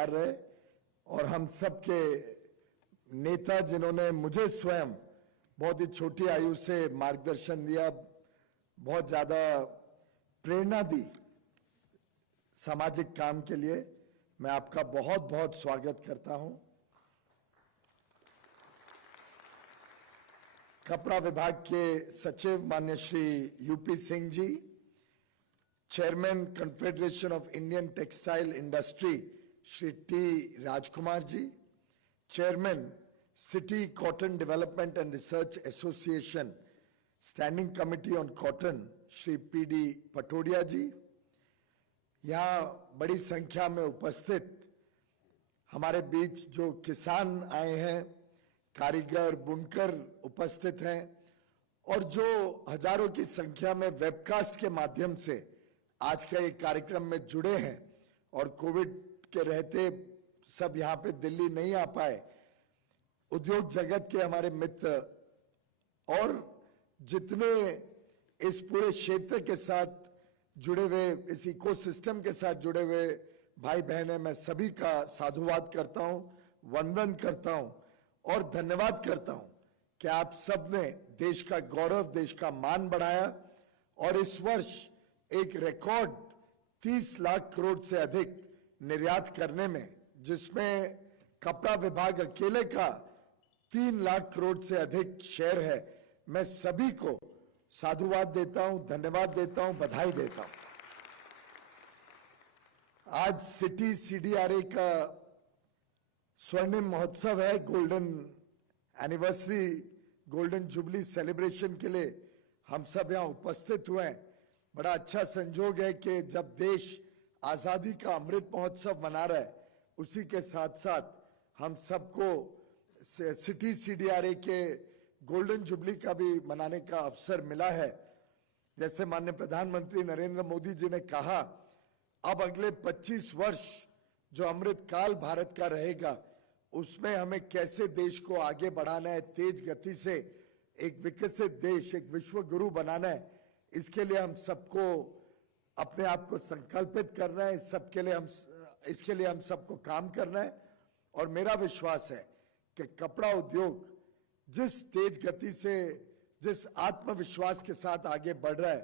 तैयार रहे और हम सब के नेता जिन्होंने मुझे स्वयं बहुत ही छोटी आयु से मार्गदर्शन दिया, बहुत ज्यादा प्रेरणा दी सामाजिक काम के लिए, मैं आपका बहुत बहुत स्वागत करता हूं। कपड़ा विभाग के सचिव माननीय Shri UP Singh ji, chairman Confederation of Indian Textile Industry Shri T Rajkumar ji, chairman CITI cotton development and research association standing committee on cotton Shri PD Patodia ji, यहां बड़ी संख्या में उपस्थित हमारे बीच जो किसान आए हैं, कारीगर, बुनकर उपस्थित हैं और जो हजारों की संख्या में वेबकास्ट के माध्यम से आज का ये कार्यक्रम में जुड़े हैं और कोविड के रहते सब यहां पे दिल्ली नहीं आ पाए, उद्योग जगत के हमारे मित्र और जितने इस पूरे क्षेत्र के साथ जुड़े हुए, इस इकोसिस्टम के साथ जुड़े हुए भाई बहन हैं, मैं सभी का साधुवाद करता हूं, वंदन करता हूं और धन्यवाद करता हूं कि आप सब ने देश का गौरव, देश का मान बढ़ाया और इस वर्ष एक रिकॉर्ड 30 लाख करोड़ से अधिक निर्यात करने में, जिसमें कपड़ा विभाग अकेले का 3 लाख करोड़ से अधिक शेयर है, मैं सभी को साधुवाद देता हूं, धन्यवाद देता हूं, बधाई देता हूं। आज सिटी CITI-CDRA का स्वर्णिम महोत्सव है, golden anniversary, golden jubilee celebration के लिए हम सब यहां उपस्थित हुए हैं। बड़ा अच्छा संजोग है कि जब देश आजादी का अमृत महोत्सव मना रहा है, उसी के साथ साथ हम सबको CITI-CDRA के गोल्डन जुबली का भी मनाने का अवसर मिला है। जैसे माननीय प्रधानमंत्री नरेंद्र मोदी जी ने कहा, अब अगले 25 वर्ष जो अमृत काल भारत का रहेगा, उसमें हमें कैसे देश को आगे बढ़ाना है, तेज गति से एक विकसित देश, एक विश्व गुरु बनाना है, इसके लिए हम सबको अपने आप को संकल्पित करना है, इसके लिए हम सबको काम करना है। और मेरा विश्वास है कि कपड़ा उद्योग जिस तेज गति से, जिस आत्मविश्वास के साथ आगे बढ़ रहा है,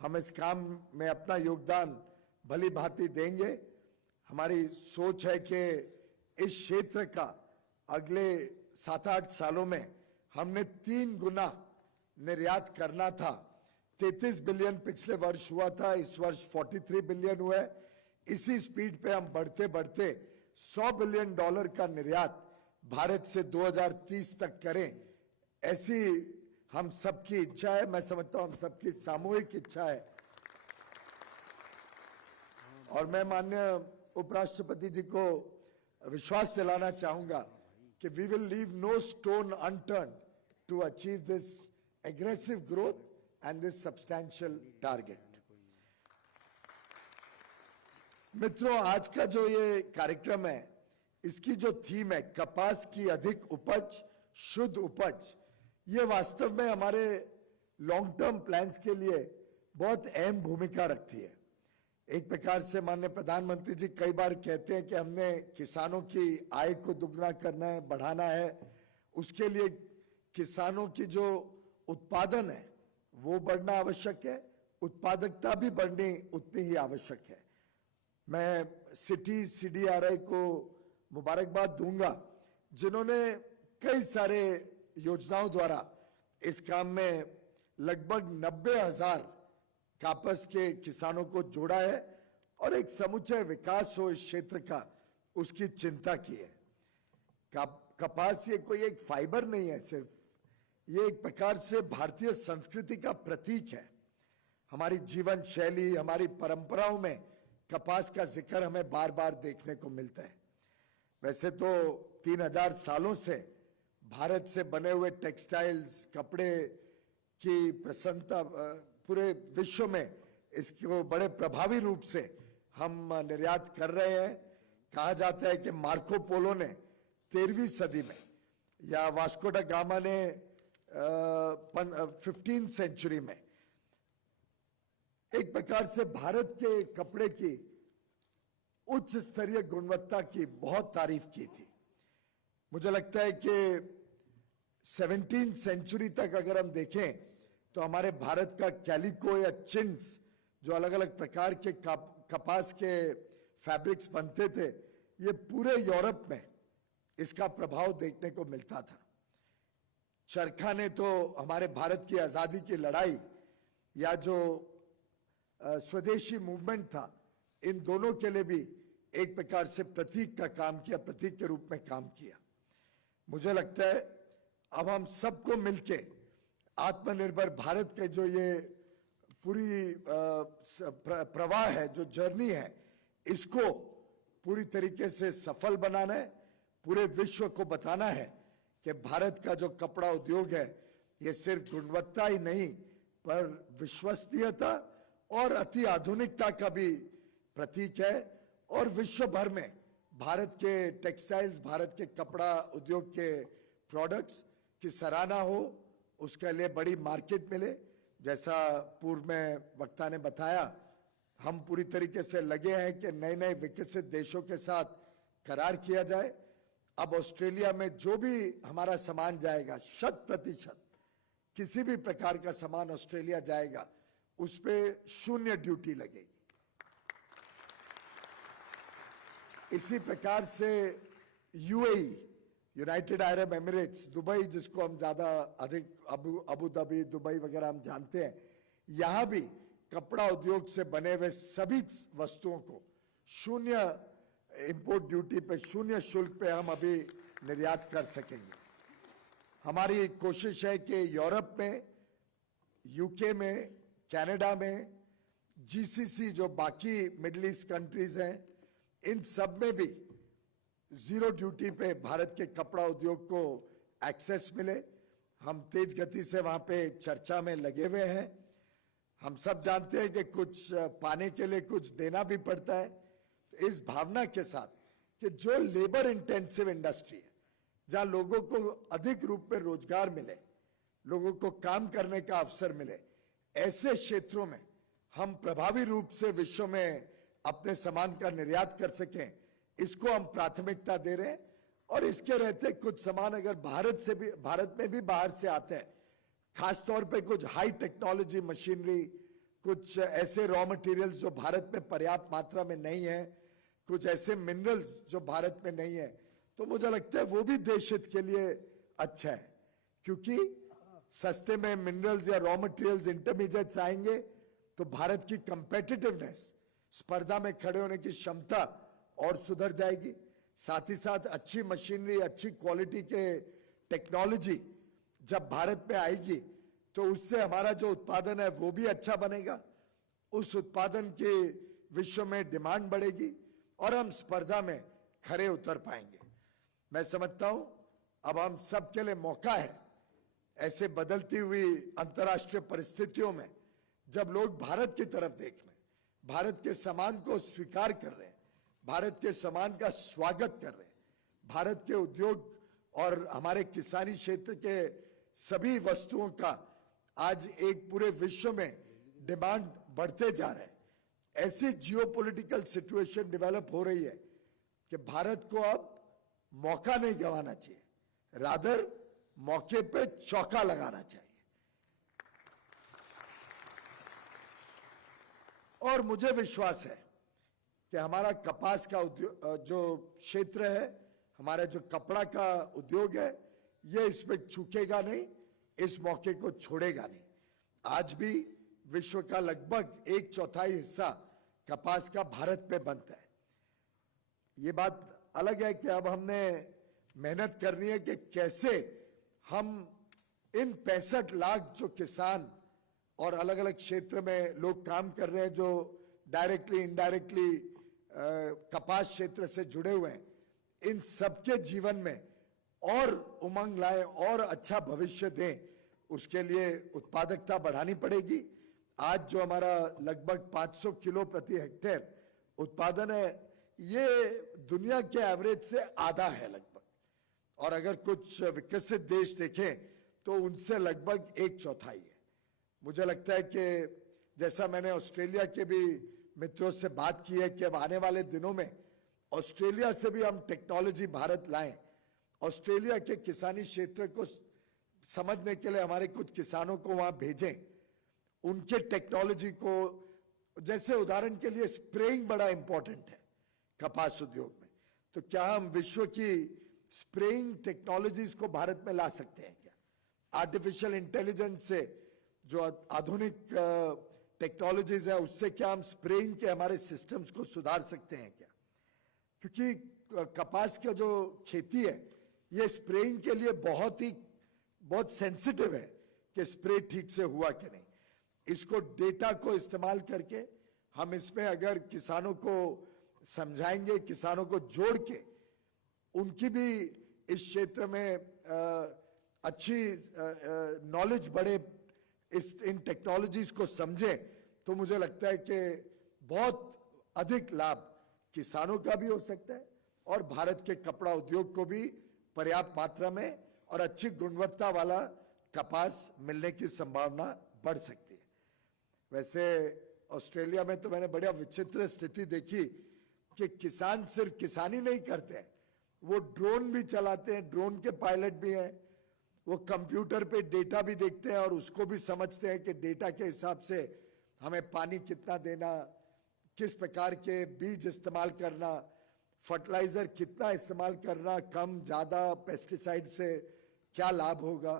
हम इस काम में अपना योगदान भली भांति देंगे। हमारी सोच है कि इस क्षेत्र का अगले 7-8 सालों में हमने 3 गुना निर्यात करना था। 33 बिलियन पिछले वर्ष हुआ था, इस वर्ष 43 बिलियन हुआ है। इसी स्पीड पे हम बढ़ते बढ़ते $100 बिलियन का निर्यात भारत से 2030 तक करें, ऐसी हम सबकी इच्छा है। मैं समझता हूं हम सबकी सामूहिक इच्छा है। और मैं माननीय उपराष्ट्रपति जी को विश्वास दिलाना चाहूंगा कि we will leave no stone unturned to achieve this aggressive growth and this substantial target. मित्रों, आज का जो ये कार्यक्रम है, इसकी जो थीम है कपास की अधिक उपज, शुद्ध उपज, ये वास्तव में हमारे लॉन्ग टर्म प्लान्स के लिए बहुत अहम भूमिका रखती है। एक प्रकार से माननीय प्रधानमंत्री जी कई बार कहते हैं कि हमने किसानों की आय को दुगना करना है, बढ़ाना है। उसके लिए किसानों की जो उत्पादन है वो बढ़ना आवश्यक है, उत्पादकता भी बढ़नी उतनी ही आवश्यक है। मैं CITI-CDRA को मुबारकबाद दूंगा, जिन्होंने कई सारे योजनाओं द्वारा इस काम में लगभग 90,000 कपास के किसानों को जोड़ा है और एक समुच्चय विकास हो इस क्षेत्र का, उसकी चिंता की है। कपास ये कोई एक फाइबर नहीं है सिर्फ, ये एक प्रकार से भारतीय संस्कृति का प्रतीक है। हमारी जीवन शैली, हमारी परंपराओं में कपास का जिक्र हमें बार बार देखने को मिलता है। वैसे तो 3000 सालों से भारत से बने हुए टेक्सटाइल्स, कपड़े की प्रसन्नता पूरे विश्व में इसको बड़े प्रभावी रूप से हम निर्यात कर रहे हैं। कहा जाता है कि मार्को पोलो ने 13वीं सदी में या वास्को दा गामा ने 15th सेंचुरी में एक प्रकार से भारत के कपड़े की उच्च स्तरीय गुणवत्ता की बहुत तारीफ की थी। मुझे लगता है कि 17वीं सेंचुरी तक अगर हम देखें तो हमारे भारत का कैलिको या चिन्स जो अलग अलग प्रकार के कपास के फैब्रिक्स बनते थे, ये पूरे यूरोप में इसका प्रभाव देखने को मिलता था। चरखा ने तो हमारे भारत की आजादी की लड़ाई या जो स्वदेशी मूवमेंट था, इन दोनों के लिए भी एक प्रकार से प्रतीक का काम किया, प्रतीक के रूप में काम किया। मुझे लगता है अब हम सबको मिलके आत्मनिर्भर भारत के जो ये पूरी प्रवाह है, जो जर्नी है, इसको पूरी तरीके से सफल बनाना है। पूरे विश्व को बताना है कि भारत का जो कपड़ा उद्योग है, ये सिर्फ गुणवत्ता ही नहीं पर विश्वसनीयता और अति आधुनिकता का भी प्रतीक है। और विश्व भर में भारत के टेक्सटाइल्स, भारत के कपड़ा उद्योग के प्रोडक्ट्स की सराहना हो, उसके लिए बड़ी मार्केट मिले। जैसा पूर्व में वक्ता ने बताया, हम पूरी तरीके से लगे हैं कि नए नए विकसित देशों के साथ करार किया जाए। अब ऑस्ट्रेलिया में जो भी हमारा सामान जाएगा, 100% किसी भी प्रकार का सामान ऑस्ट्रेलिया जाएगा, उस पे 0 ड्यूटी लगेगी। इसी प्रकार से UAE, United Arab Emirates, Dubai, जिसको हम ज्यादा अधिक अबू धाबी, दुबई वगैरह हम जानते हैं, यहां भी कपड़ा उद्योग से बने हुए सभी वस्तुओं को 0 इंपोर्ट ड्यूटी पे, 0 शुल्क पे हम अभी निर्यात कर सकेंगे। हमारी कोशिश है कि यूरोप में, यूके में, कनाडा में, जीसीसी जो बाकी मिडिल ईस्ट कंट्रीज हैं, इन सब में भी 0 ड्यूटी पे भारत के कपड़ा उद्योग को एक्सेस मिले। हम तेज गति से वहां पे चर्चा में लगे हुए हैं। हम सब जानते हैं कि कुछ पाने के लिए कुछ देना भी पड़ता है। इस भावना के साथ कि जो लेबर इंटेंसिव इंडस्ट्री है, जहां लोगों को अधिक रूप में रोजगार मिले, लोगों को काम करने का अवसर मिले, ऐसे क्षेत्रों में हम प्रभावी रूप से विश्व में अपने सामान का निर्यात कर सकें, इसको हम प्राथमिकता दे रहे हैं। और इसके रहते कुछ सामान अगर भारत में भी बाहर से आते हैं, खासतौर पे कुछ हाई टेक्नोलॉजी मशीनरी, कुछ ऐसे रॉ मटेरियल्स जो भारत में पर्याप्त मात्रा में नहीं है, कुछ ऐसे मिनरल्स जो भारत में नहीं है, तो मुझे लगता है वो भी देश हित के लिए अच्छा है। क्योंकि सस्ते में मिनरल्स या रॉ मटेरियल्स, इंटरमीडिएट्स आएंगे तो भारत की कंपेटिटिवनेस, स्पर्धा में खड़े होने की क्षमता और सुधर जाएगी। साथ ही साथ अच्छी मशीनरी, अच्छी क्वालिटी के टेक्नोलॉजी जब भारत में आएगी तो उससे हमारा जो उत्पादन है वो भी अच्छा बनेगा। उस उत्पादन की विश्व में डिमांड बढ़ेगी और हम स्पर्धा में खरे उतर पाएंगे। मैं समझता हूं अब हम सबके लिए मौका है, ऐसे बदलती हुई अंतर्राष्ट्रीय परिस्थितियों में जब लोग भारत की तरफ देख रहे हैं, भारत के सामान को स्वीकार कर रहे हैं, भारत के सामान का स्वागत कर रहे हैं, भारत के उद्योग और हमारे किसानी क्षेत्र के सभी वस्तुओं का आज एक पूरे विश्व में डिमांड बढ़ते जा रहे हैं, ऐसी जियोपॉलिटिकल सिचुएशन डेवलप हो रही है कि भारत को अब मौका नहीं गंवाना चाहिए, रादर मौके पे चौका लगाना चाहिए। और मुझे विश्वास है कि हमारा कपास का उद्योग जो क्षेत्र है, हमारा जो कपड़ा का उद्योग है, ये इसमें चूकेगा नहीं, इस मौके को छोड़ेगा नहीं। आज भी विश्व का लगभग 1/4 हिस्सा कपास का भारत में बनता है। ये बात अलग है कि अब हमने मेहनत करनी है कि कैसे हम इन 65 लाख जो किसान और अलग अलग क्षेत्र में लोग काम कर रहे हैं, जो डायरेक्टली इनडायरेक्टली कपास क्षेत्र से जुड़े हुए हैं, इन सबके जीवन में और उमंग लाए और अच्छा भविष्य दें, उसके लिए उत्पादकता बढ़ानी पड़ेगी। आज जो हमारा लगभग 500 किलो प्रति हेक्टेयर उत्पादन है, ये दुनिया के एवरेज से आधा है लगभग, और अगर कुछ विकसित देश देखें तो उनसे लगभग 1/4 है। मुझे लगता है कि जैसा मैंने ऑस्ट्रेलिया के भी मित्रों से बात की है कि अब आने वाले दिनों में ऑस्ट्रेलिया से भी हम टेक्नोलॉजी भारत लाएं, ऑस्ट्रेलिया के किसानी क्षेत्र को समझने के लिए हमारे कुछ किसानों को वहां भेजें, उनके टेक्नोलॉजी को, जैसे उदाहरण के लिए स्प्रेइंग बड़ा इंपॉर्टेंट है कपास उद्योग में, तो क्या हम विश्व की स्प्रेइंग टेक्नोलॉजीज को भारत में ला सकते हैं क्या? आर्टिफिशियल इंटेलिजेंस से जो आधुनिक टेक्नोलॉजीज है उससे क्या हम स्प्रेइंग के हमारे सिस्टम्स को सुधार सकते हैं क्या? क्योंकि कपास का जो खेती है ये स्प्रेइंग के लिए बहुत सेंसिटिव है कि स्प्रे ठीक से हुआ कि नहीं। इसको डेटा को इस्तेमाल करके हम इसमें अगर किसानों को समझाएंगे, किसानों को जोड़ के उनकी भी इस क्षेत्र में अच्छी नॉलेज बढ़े, इन टेक्नोलॉजीज को समझे, तो मुझे लगता है कि बहुत अधिक लाभ किसानों का भी हो सकता है और भारत के कपड़ा उद्योग को भी पर्याप्त मात्रा में और अच्छी गुणवत्ता वाला कपास मिलने की संभावना बढ़ सकती है। वैसे ऑस्ट्रेलिया में तो मैंने बड़ा विचित्र स्थिति देखी कि किसान सिर्फ किसानी नहीं करते हैं, वो ड्रोन भी चलाते हैं, ड्रोन के पायलट भी हैं, वो कंप्यूटर पे डेटा भी देखते हैं और उसको भी समझते हैं कि डेटा के हिसाब से हमें पानी कितना देना, किस प्रकार के बीज इस्तेमाल करना, फर्टिलाइजर कितना इस्तेमाल करना, कम ज्यादा पेस्टिसाइड से क्या लाभ होगा।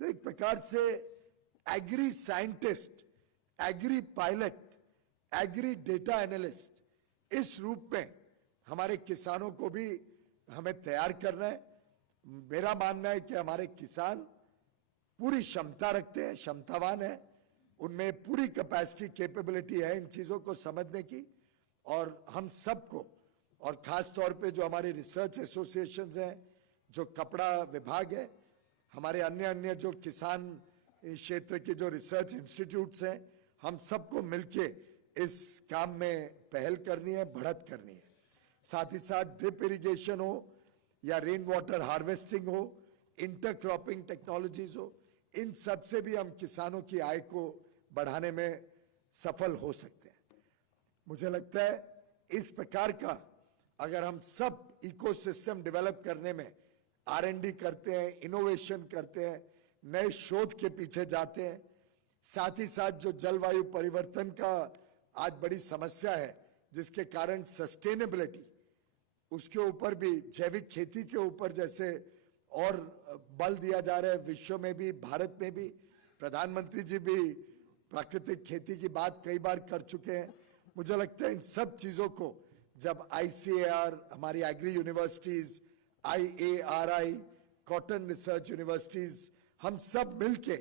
तो एक प्रकार से agri scientist, agri pilot, agri data analyst इस रूप में हमारे किसानों को भी हमें तैयार करना है। मेरा मानना है कि हमारे किसान पूरी क्षमता रखते हैं, क्षमतावान है, उनमें पूरी कैपेसिटी, कैपेबिलिटी है इन चीजों को समझने की, और हम सबको, और खास तौर पे जो हमारे रिसर्च एसोसिएशंस हैं, जो कपड़ा विभाग है, हमारे अन्य जो किसान क्षेत्र के जो रिसर्च इंस्टीट्यूट्स हैं, हम सबको मिलके इस काम में पहल करनी है, बढ़त करनी है। साथ ही साथ ड्रिप इरिगेशन हो या रेन वाटर हार्वेस्टिंग हो, इंटरक्रॉपिंग टेक्नोलॉजीज हो, इन सब से भी हम किसानों की आय को बढ़ाने में सफल हो सकते हैं। मुझे लगता है इस प्रकार का अगर हम सब इकोसिस्टम डेवलप करने में R&D करते हैं, इनोवेशन करते हैं, नए शोध के पीछे जाते हैं, साथ ही साथ जो जलवायु परिवर्तन का आज बड़ी समस्या है जिसके कारण सस्टेनेबिलिटी, उसके ऊपर भी, जैविक खेती के ऊपर जैसे और बल दिया जा रहा है विश्व में भी, भारत में भी, प्रधानमंत्री जी भी प्राकृतिक खेती की बात कई बार कर चुके हैं। मुझे लगता है इन सब चीजों को जब ICAR, हमारी agri universities, IARI, cotton research universities, हम सब मिलके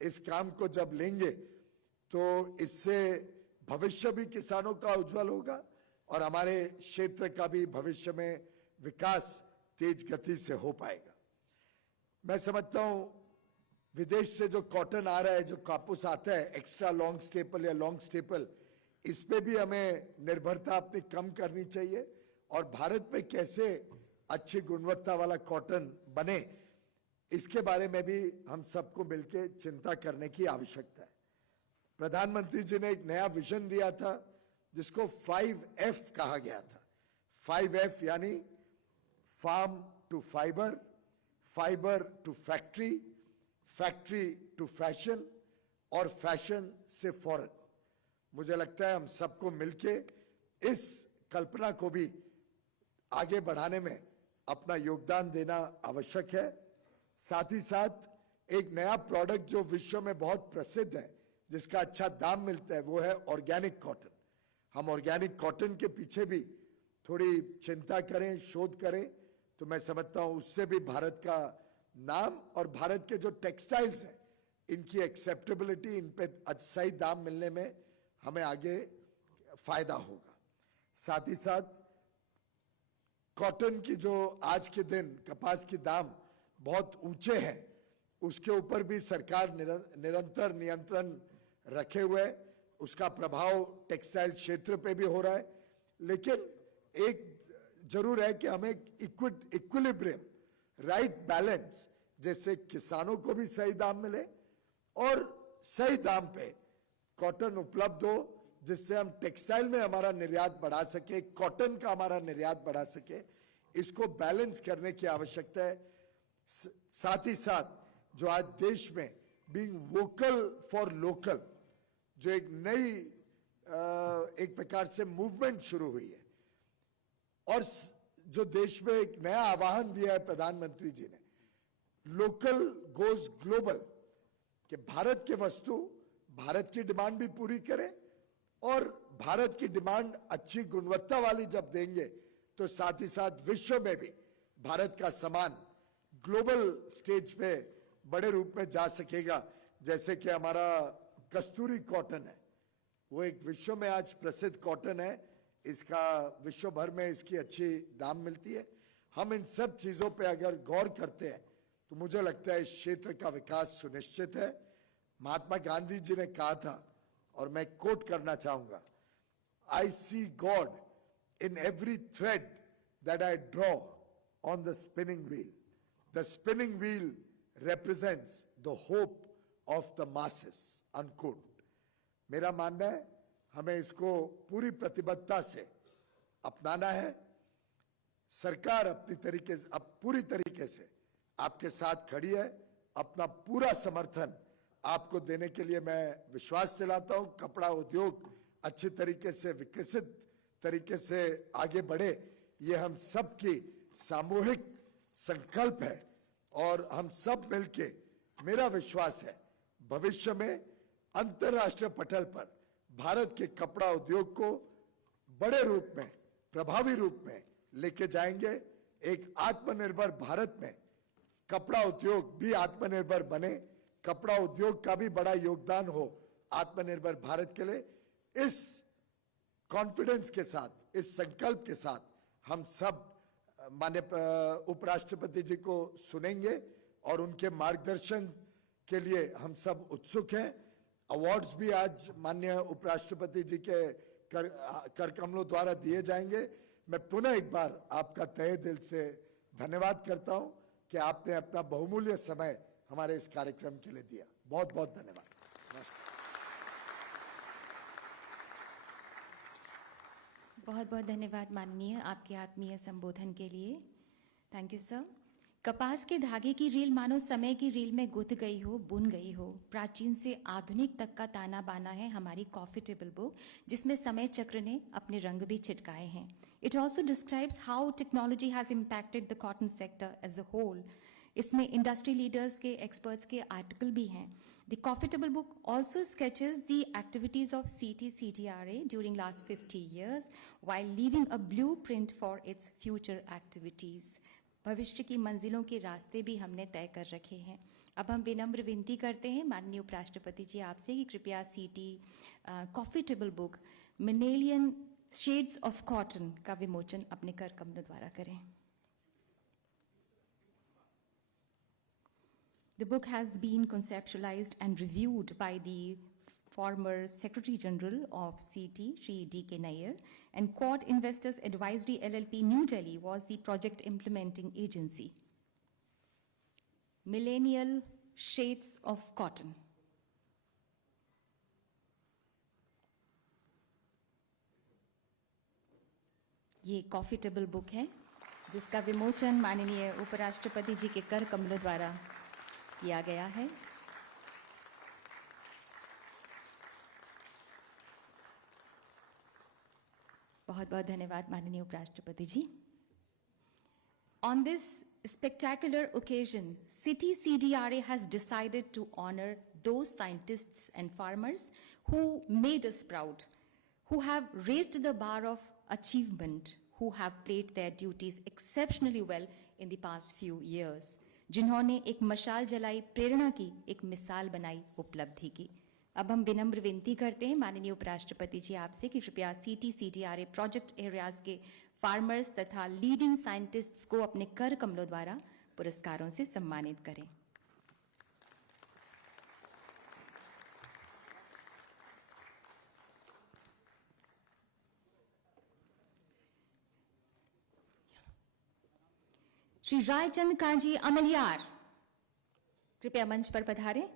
इस काम को जब लेंगे तो इससे भविष्य भी किसानों का उज्जवल होगा और हमारे क्षेत्र का भी भविष्य में विकास तेज गति से हो पाएगा। मैं समझता हूं विदेश से जो कॉटन आ रहा है, जो कापूस आता है, एक्स्ट्रा लॉन्ग स्टेपल या लॉन्ग स्टेपल, इस पे भी हमें निर्भरता अपनी कम करनी चाहिए और भारत में कैसे अच्छी गुणवत्ता वाला कॉटन बने, इसके बारे में भी हम सबको मिलकर चिंता करने की आवश्यकता है। प्रधानमंत्री जी ने एक नया विजन दिया था जिसको 5F कहा गया था। 5F यानी farm to fibre, fibre to factory, factory to fashion और फैशन से फॉरेन। मुझे लगता है हम सबको मिलके इस कल्पना को भी आगे बढ़ाने में अपना योगदान देना आवश्यक है। साथ ही साथ एक नया प्रोडक्ट जो विश्व में बहुत प्रसिद्ध है, जिसका अच्छा दाम मिलता है, वो है ऑर्गेनिक कॉटन। हम ऑर्गेनिक कॉटन के पीछे भी थोड़ी चिंता करें, शोध करें, तो मैं समझता हूं उससे भी भारत का नाम और भारत के जो टेक्सटाइल्स हैं, इनकी एक्सेप्टेबिलिटी, इन पे सही दाम मिलने में हमें आगे फायदा होगा। साथ ही साथ कॉटन की जो आज के दिन कपास के दाम बहुत ऊंचे हैं, उसके ऊपर भी सरकार निरंतर नियंत्रण रखे हुए है। उसका प्रभाव टेक्सटाइल क्षेत्र पे भी हो रहा है, लेकिन एक जरूर है कि हमें इक्विलिब्रियम, राइट बैलेंस, जैसे किसानों को भी सही दाम मिले और सही दाम पे कॉटन उपलब्ध हो, जिससे हम टेक्सटाइल में हमारा निर्यात बढ़ा सके, कॉटन का हमारा निर्यात बढ़ा सके, इसको बैलेंस करने की आवश्यकता है। साथ ही साथ जो आज देश में बीइंग वोकल फॉर लोकल जो एक नई एक प्रकार से मूवमेंट शुरू हुई है, और जो देश में एक नया आह्वान दिया है प्रधानमंत्री जी ने, लोकल गोज ग्लोबल, कि भारत के वस्तु भारत की डिमांड भी पूरी करे, और भारत की डिमांड अच्छी गुणवत्ता वाली जब देंगे तो साथ ही साथ विश्व में भी भारत का सामान ग्लोबल स्टेज पे बड़े रूप में जा सकेगा। जैसे कि हमारा कस्तूरी कॉटन है, वो एक विश्व में आज प्रसिद्ध कॉटन है, इसका विश्व भर में इसकी अच्छी दाम मिलती है। हम इन सब चीजों पे अगर गौर करते हैं तो मुझे लगता है इस क्षेत्र का विकास सुनिश्चित है। महात्मा गांधी जी ने कहा था, और मैं कोट करना चाहूंगा, I see God in every thread that I draw on the spinning wheel, the spinning wheel represents the hope of the masses, unquote। मेरा मानना है हमें इसको पूरी प्रतिबद्धता से अपनाना है। सरकार अपनी तरीके से, अब पूरी तरीके से आपके साथ खड़ी है। अपना पूरा समर्थन आपको देने के लिए मैं विश्वास दिलाता हूं। कपड़ा उद्योग अच्छी तरीके से विकसित तरीके से आगे बढ़े, ये हम सबकी सामूहिक संकल्प है, और हम सब मिलके, मेरा विश्वास है भविष्य में अंतर्राष्ट्रीय पटल पर भारत के कपड़ा उद्योग को बड़े रूप में, प्रभावी रूप में लेके जाएंगे। एक आत्मनिर्भर भारत में कपड़ा उद्योग भी आत्मनिर्भर बने, कपड़ा उद्योग का भी बड़ा योगदान हो आत्मनिर्भर भारत के लिए। इस कॉन्फिडेंस के साथ, इस संकल्प के साथ हम सब माननीय उपराष्ट्रपति जी को सुनेंगे और उनके मार्गदर्शन के लिए हम सब उत्सुक हैं। अवार्ड्स भी आज माननीय उपराष्ट्रपति जी के कर कमलों द्वारा दिए जाएंगे। मैं पुनः एक बार आपका तहे दिल से धन्यवाद करता हूं कि आपने अपना बहुमूल्य समय हमारे इस कार्यक्रम के लिए दिया। बहुत बहुत धन्यवाद। बहुत बहुत धन्यवाद माननीय, आपके आत्मीय संबोधन के लिए। Thank you sir. कपास के धागे की रील मानो समय की रील में गुथ गई हो, बुन गई हो। प्राचीन से आधुनिक तक का ताना बाना है हमारी कॉफी टेबल बुक, जिसमें समय चक्र ने अपने रंग भी छिटकाए हैं। It also describes how technology has impacted the cotton sector as a whole. इसमें इंडस्ट्री लीडर्स के, एक्सपर्ट्स के आर्टिकल भी हैं। The coffee table book also sketches the activities of CITI-CDRA during last 50 years while leaving a blueprint for its future activities. भविष्य की मंजिलों के रास्ते भी हमने तय कर रखे हैं। अब हम विनम्र विनती करते हैं माननीय उपराष्ट्रपति जी आपसे कि कृपया सीटी coffee table book millennium shades of cotton का विमोचन अपने कर कमलों द्वारा करें। The book has been conceptualized and reviewed by the former Secretary General of CITI, Shri D.K. Nair, and Quad Investors Advisory LLP New Delhi was the project implementing agency. Millennial Shades of Cotton. ये coffee table book है जिसका विमोचन माननीय उपराष्ट्रपति जी के कर कमलों द्वारा किया गया है। बहुत बहुत धन्यवाद माननीय उपराष्ट्रपति जी। On this spectacular occasion, CITI-CDRA has decided to honor those scientists and farmers who made us proud, who have raised the bar of achievement, who have played their duties exceptionally well in the past few years. जिन्होंने एक मशाल जलाई, प्रेरणा की, एक मिसाल बनाई, उपलब्धि की। अब हम विनम्र विनती करते हैं माननीय उपराष्ट्रपति जी आपसे कि कृपया CITI-CDRA प्रोजेक्ट एरियाज के फार्मर्स तथा लीडिंग साइंटिस्ट्स को अपने कर कमलों द्वारा पुरस्कारों से सम्मानित करें। श्री रायचंद काजी अमलियार कृपया मंच पर पधारें।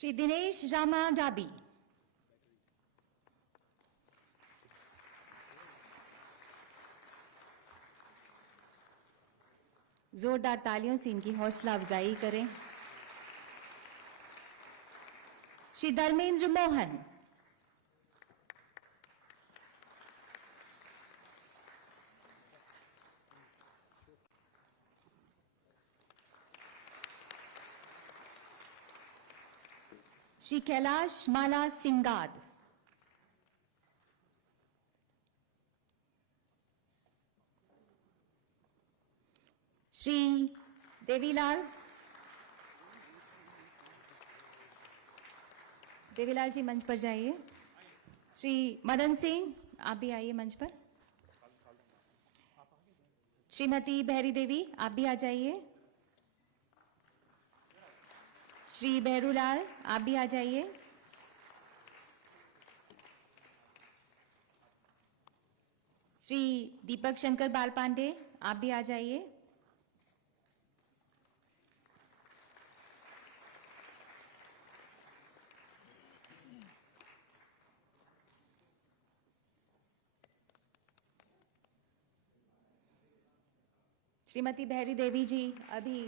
श्री दिनेश रामा डाबी, जोरदार तालियों से इनकी हौसला अफजाई करें। श्री धर्मेंद्र मोहन, श्री कैलाश माला सिंगाद, श्री देवीलाल जी मंच पर जाइए। श्री मदन सिंह, आप भी आइए मंच पर। श्रीमती बहरी देवी, आप भी आ जाइए। श्री बहरूलाल, आप भी आ जाइए। श्री दीपक शंकर बाल पांडे, आप भी आ जाइए। श्रीमती बहरी देवी जी अभी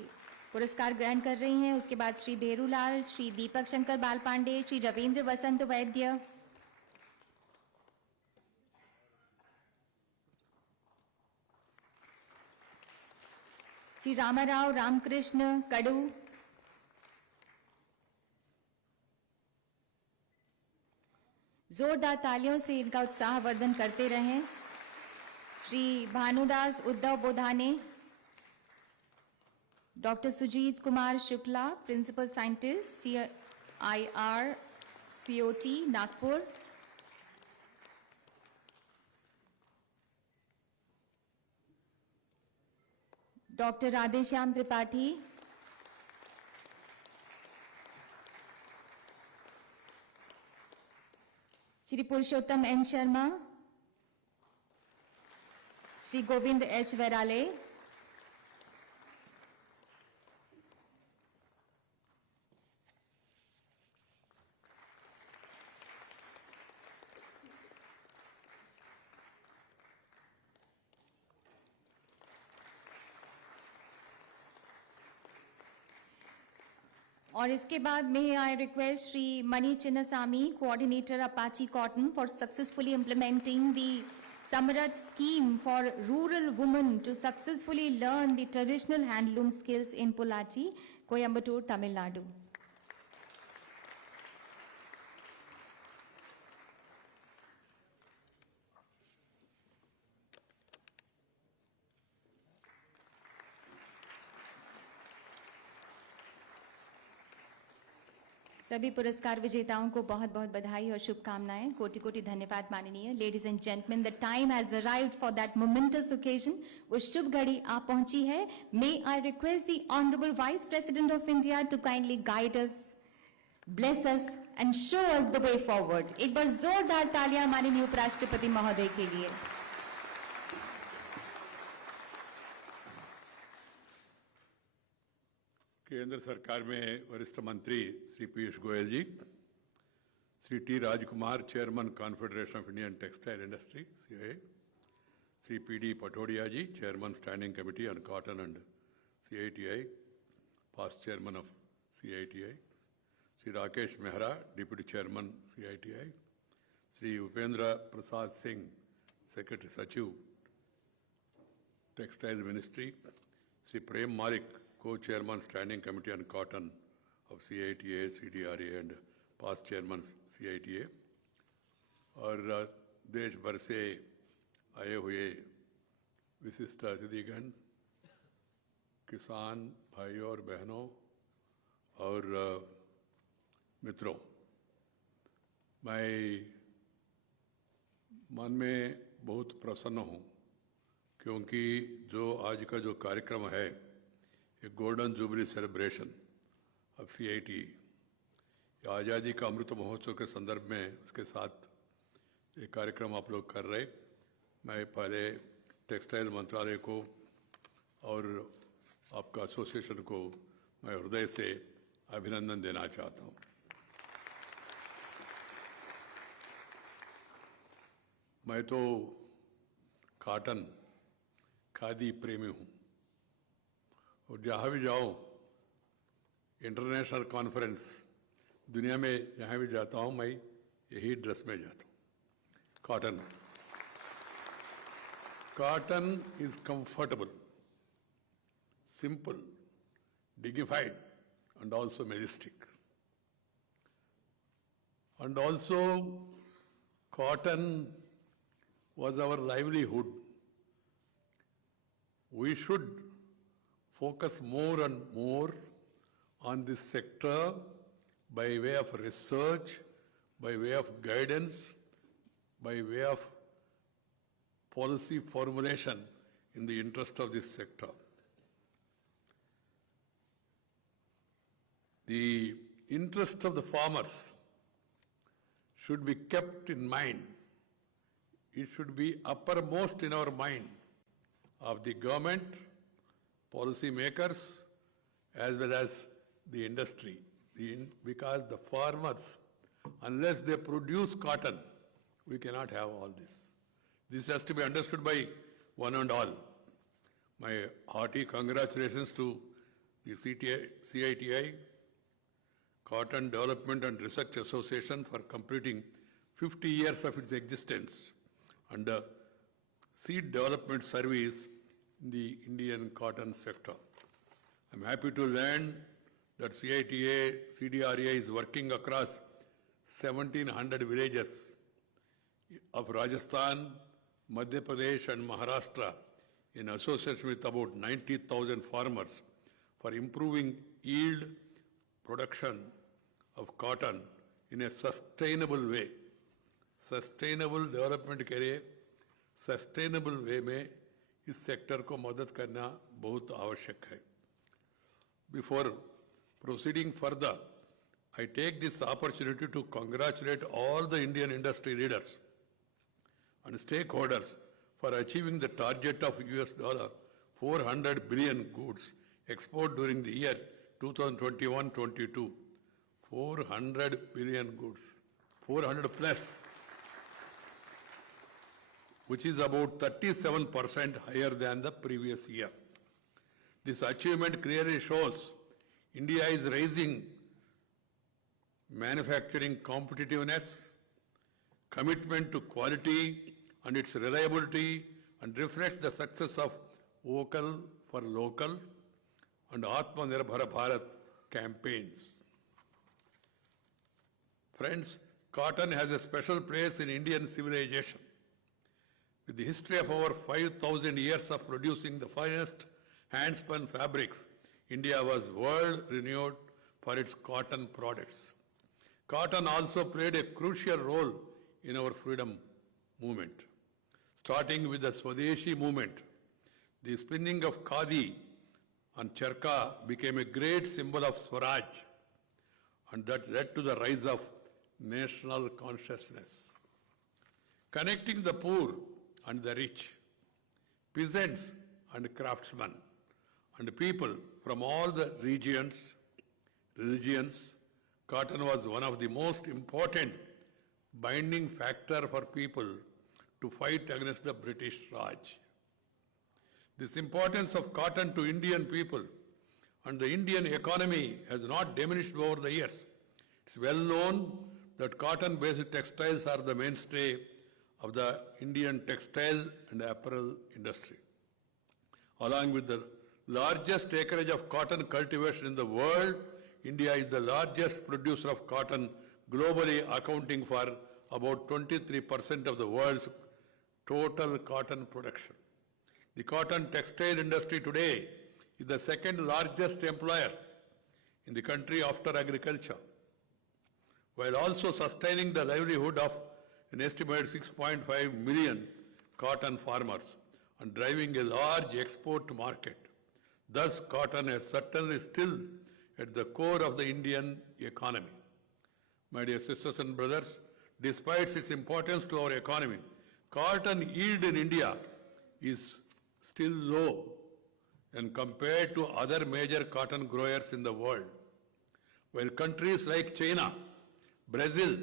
पुरस्कार ग्रहण कर रही हैं। उसके बाद श्री बेरूलाल, श्री दीपक शंकर बाल पांडे, श्री रविंद्र वसंत वैद्य, श्री रामाराव रामकृष्ण कड़ू, जोरदार तालियों से इनका उत्साहवर्धन करते रहें। Shri Bhanudas Uddhav Bodhane, doctor Sujit Kumar Shukla, principal scientist CIR-COT Nagpur, doctor Radheshyam Tripathi, Shri Purushottam N Sharma, Shri Govind H Vairale, और इसके बाद में I request Shri Mani Chinnasamy, coordinator Apache cotton, for successfully implementing the Samarth scheme for rural women to successfully learn the traditional handloom skills in Pollachi, Coimbatore, Tamil. सभी पुरस्कार विजेताओं को बहुत बहुत बधाई और शुभकामनाएं। कोटि कोटि धन्यवाद माननीय। Ladies and gentleman, the time has arrived for that momentous occasion. वो शुभ घड़ी आ पहुंची है। May I request the honourable vice president of India to kindly guide us, bless us and show us the way forward. एक बार जोरदार तालियां माननीय उपराष्ट्रपति महोदय के लिए। केंद्र सरकार में वरिष्ठ मंत्री Shri Piyush Goyal ji, Shri T Rajkumar, chairman Confederation of Indian Textile Industry CII, Shri PD Patodia ji, chairman standing committee on cotton and CITI, past chairman of CITI, Shri Rakesh Mehra, deputy chairman CITI, Shri Upendra Prasad Singh, secretary सचिव textile ministry, Shri Prem Malik, Co-Chairman Standing Committee on Cotton of CITI-CDRA and past Chairman CITA, और देश भर से आए हुए विशिष्ट अतिथिगण, किसान भाइयों और बहनों और मित्रों, मैं मन में बहुत प्रसन्न हूँ क्योंकि जो आज का जो कार्यक्रम है, एक golden jubilee celebration of CIT, आज़ादी का अमृत महोत्सव के संदर्भ में उसके साथ एक कार्यक्रम आप लोग कर रहे। मैं पहले टेक्सटाइल मंत्रालय को और आपका एसोसिएशन को मैं हृदय से अभिनंदन देना चाहता हूँ। मैं तो कॉटन खादी प्रेमी हूँ और जहाँ भी जाऊँ इंटरनेशनल कॉन्फ्रेंस दुनिया में जहाँ भी जाता हूँ मैं यही ड्रेस में जाता हूँ cotton cotton is comfortable simple dignified and also majestic and also cotton was our livelihood. We should focus more and more on this sector by way of research, by way of guidance, by way of policy formulation in the interest of this sector. The interest of the farmers should be kept in mind. It should be uppermost in our mind of the government, policy makers, as well as the industry. Because the farmers, unless they produce cotton, we cannot have all this. This has to be understood by one and all. My hearty congratulations to the CITI, Cotton Development and Research Association, for completing 50 years of its existence and the seed development service in the Indian cotton sector. I'm happy to learn that CITI-CDRA is working across 1,700 villages of Rajasthan, Madhya Pradesh and Maharashtra in association with about 90,000 farmers for improving yield, production of cotton in a sustainable way. Sustainable development के लिए sustainable way में इस sector को मदद करना बहुत आवश्यक है. Before proceeding further, I take this opportunity to congratulate all the Indian industry leaders and stakeholders for achieving the target of $400 billion goods export during the year 2021-22. 400 billion goods, 400 plus, which is about 37% higher than the previous year. This achievement clearly shows India is raising manufacturing competitiveness, commitment to quality and its reliability, and reflects the success of Vocal for Local and Atmanirbhar Bharat campaigns. Friends, cotton has a special place in Indian civilization. With the history of over 5,000 years of producing the finest hand-spun fabrics, India was world-renowned for its cotton products. Cotton also played a crucial role in our freedom movement. Starting with the Swadeshi movement, the spinning of khadi and charka became a great symbol of Swaraj, and that led to the rise of national consciousness. Connecting the poor and the rich, peasants and craftsmen, and people from all the religions, cotton was one of the most important binding factor for people to fight against the British Raj. This importance of cotton to Indian people and the Indian economy has not diminished over the years. It's well known that cotton-based textiles are the mainstay of the Indian textile and apparel industry. Along with the largest acreage of cotton cultivation in the world, India is the largest producer of cotton globally, accounting for about 23% of the world's total cotton production. The cotton textile industry today is the second largest employer in the country after agriculture, while also sustaining the livelihood of an estimated 6.5 million cotton farmers and driving a large export market. Thus, cotton is certainly still at the core of the Indian economy. My dear sisters and brothers, despite its importance to our economy, cotton yield in India is still low when compared to other major cotton growers in the world. While countries like China, Brazil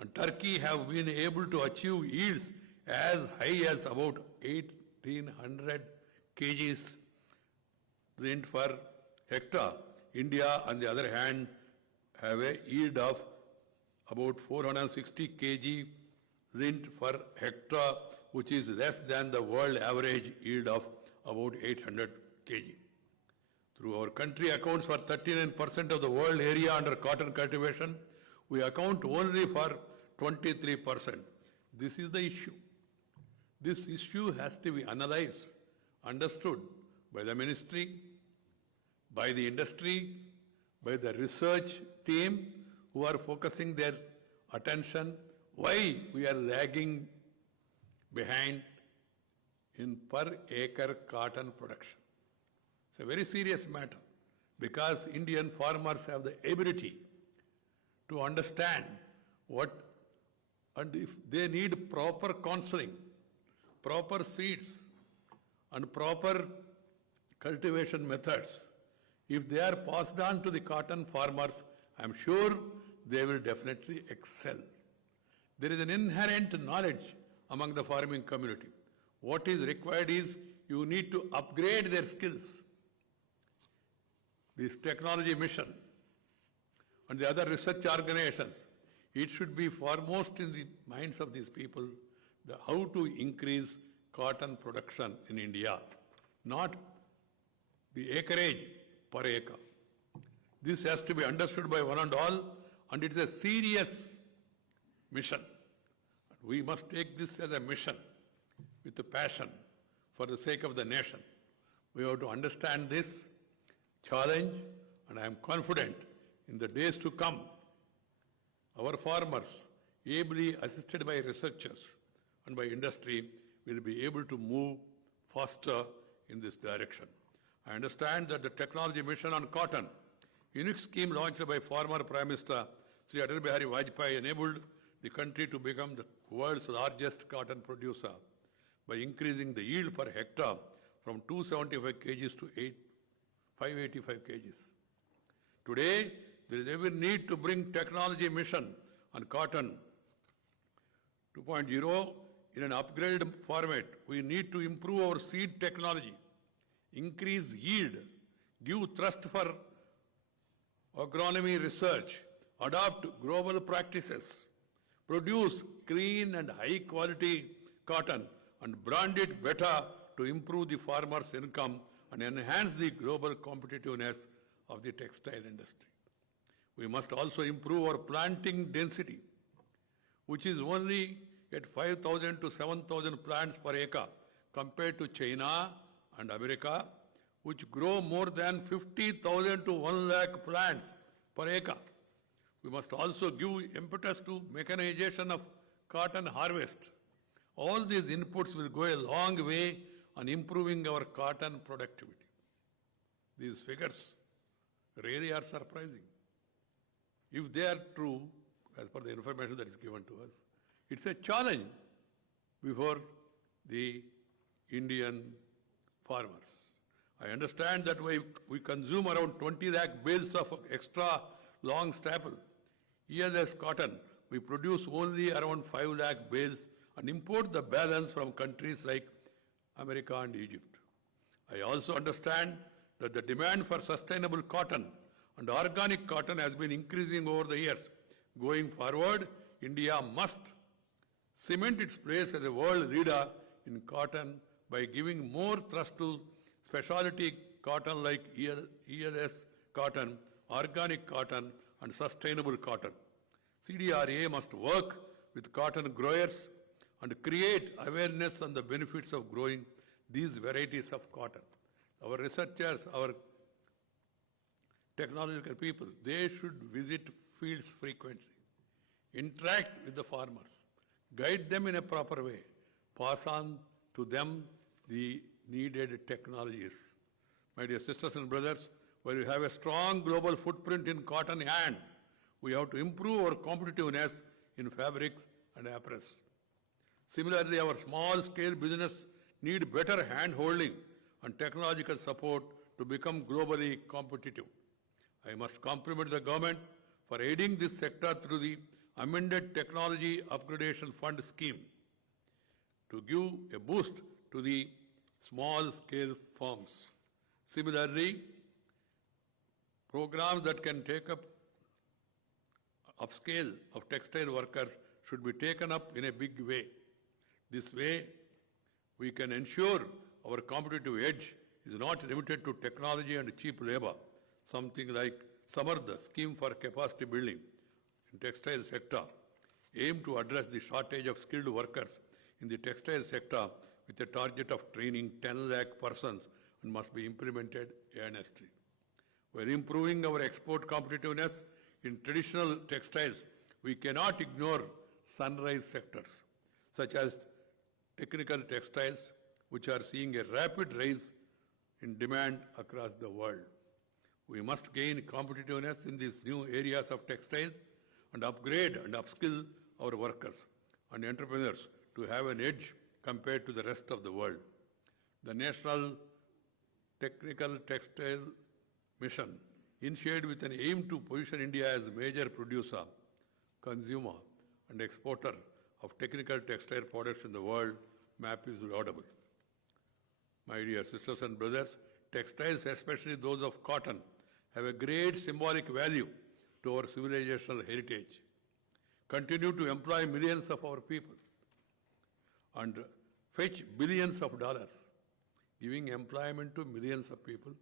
and Turkey have been able to achieve yields as high as about 1800 kgs lint per hectare. India, on the other hand, have a yield of about 460 kg lint per hectare, which is less than the world average yield of about 800 kg. Through our country accounts for 39% of the world area under cotton cultivation, we account only for 23%. This is the issue. This issue has to be analyzed, understood by the ministry, by the industry, by the research team who are focusing their attention why we are lagging behind in per acre cotton production. It's a very serious matter because Indian farmers have the ability to understand what, and if they need proper counseling, proper seeds and proper cultivation methods, if they are passed on to the cotton farmers, I'm sure they will definitely excel. There is an inherent knowledge among the farming community. What is required is you need to upgrade their skills. This technology mission and the other research organizations, it should be foremost in the minds of these people, how to increase cotton production in India, not the acreage per acre. This has to be understood by one and all, and it's a serious mission. We must take this as a mission with a passion for the sake of the nation. We have to understand this challenge, and I am confident in the days to come, our farmers, ably assisted by researchers and by industry, will be able to move faster in this direction. I understand that the technology mission on cotton, unique scheme launched by former Prime Minister Sri Atal Bihari Vajpayee, enabled the country to become the world's largest cotton producer by increasing the yield per hectare from 275 kgs to 585 kgs. Today, there is every need to bring technology mission on cotton 2.0 in an upgraded format. We need to improve our seed technology, increase yield, give thrust for agronomy research, adopt global practices, produce clean and high quality cotton and brand it better to improve the farmer's income and enhance the global competitiveness of the textile industry. We must also improve our planting density, which is only at 5,000 to 7,000 plants per acre compared to China and America, which grow more than 50,000 to 1 lakh plants per acre. We must also give impetus to mechanization of cotton harvest. All these inputs will go a long way on improving our cotton productivity. These figures really are surprising. If they are true, as per the information that is given to us, it's a challenge before the Indian farmers. I understand that we consume around 20 lakh bales of extra long staple. ELS cotton, we produce only around 5 lakh bales and import the balance from countries like America and Egypt. I also understand that the demand for sustainable cotton and organic cotton has been increasing over the years. Going forward, India must cement its place as a world leader in cotton by giving more thrust to specialty cotton like ELS cotton, organic cotton, and sustainable cotton. CDRA must work with cotton growers and create awareness on the benefits of growing these varieties of cotton. Our researchers, our technological people, they should visit fields frequently, interact with the farmers, guide them in a proper way, pass on to them the needed technologies. My dear sisters and brothers, while we have a strong global footprint in cotton yarn, we have to improve our competitiveness in fabrics and apparels. Similarly, our small-scale business need better hand-holding and technological support to become globally competitive. I must compliment the government for aiding this sector through the amended Technology Upgradation Fund scheme. to give a boost to the small-scale firms. Similarly, programs that can take up upscale of textile workers should be taken up in a big way. This way, we can ensure our competitive edge is not limited to technology and cheap labor. Something like Samartha scheme for capacity building in textile sector aim to address the shortage of skilled workers in the textile sector with a target of training 10 lakh persons and must be implemented earnestly. While improving our export competitiveness in traditional textiles, we cannot ignore sunrise sectors such as technical textiles, which are seeing a rapid rise in demand across the world. We must gain competitiveness in these new areas of textile and upgrade and upskill our workers and entrepreneurs to have an edge compared to the rest of the world. The National Technical Textile Mission, initiated with an aim to position India as a major producer, consumer, and exporter of technical textile products in the world, map is laudable. My dear sisters and brothers, textiles, especially those of cotton, have a great symbolic value to our civilizational heritage, continue to employ millions of our people, and fetch billions of dollars, giving employment to millions of people,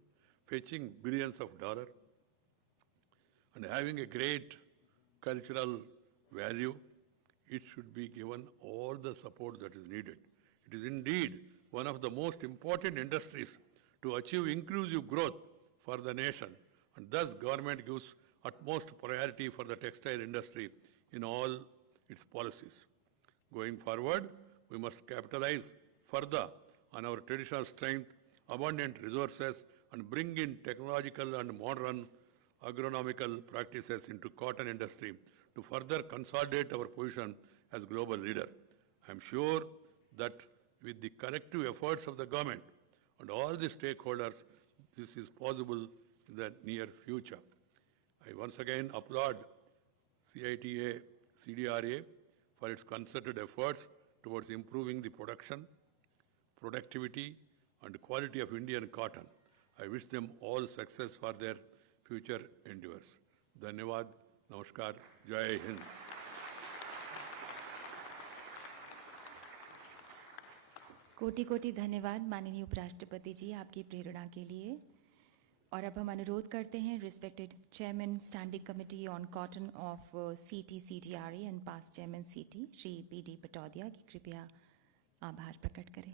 fetching billions of dollars, and having a great cultural value. It should be given all the support that is needed. It is indeed one of the most important industries to achieve inclusive growth for the nation, and thus government gives utmost priority for the textile industry in all its policies. Going forward, we must capitalize further on our traditional strength, abundant resources, and bring in technological and modern agronomical practices into cotton industry to further consolidate our position as global leader. I am sure that with the collective efforts of the government and all the stakeholders, this is possible in the near future. I once again applaud CITI-CDRA for its concerted efforts towards improving the production, productivity, and quality of Indian cotton. I wish them all success for their future endeavors. Dhanyavad, Namaskar, Jai Hind. कोटि कोटि धन्यवाद माननीय उपराष्ट्रपति जी आपकी प्रेरणा के लिए। और अब हम अनुरोध करते हैं respected chairman standing committee on cotton of CITI-CDRA and past chairman CITI Shri PD Patodia की कृपया आभार प्रकट करें।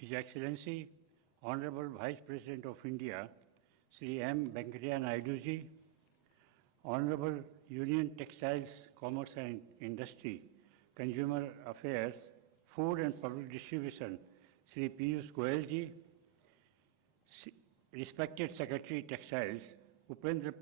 His Excellency, Honorable Vice President of India, Sri M. Venkaiah Naidu ji, Honorable Union Textiles, Commerce and Industry, Consumer Affairs, Food and Public Distribution, Sri Piyush Goyal ji, respected Secretary Textiles, Upendra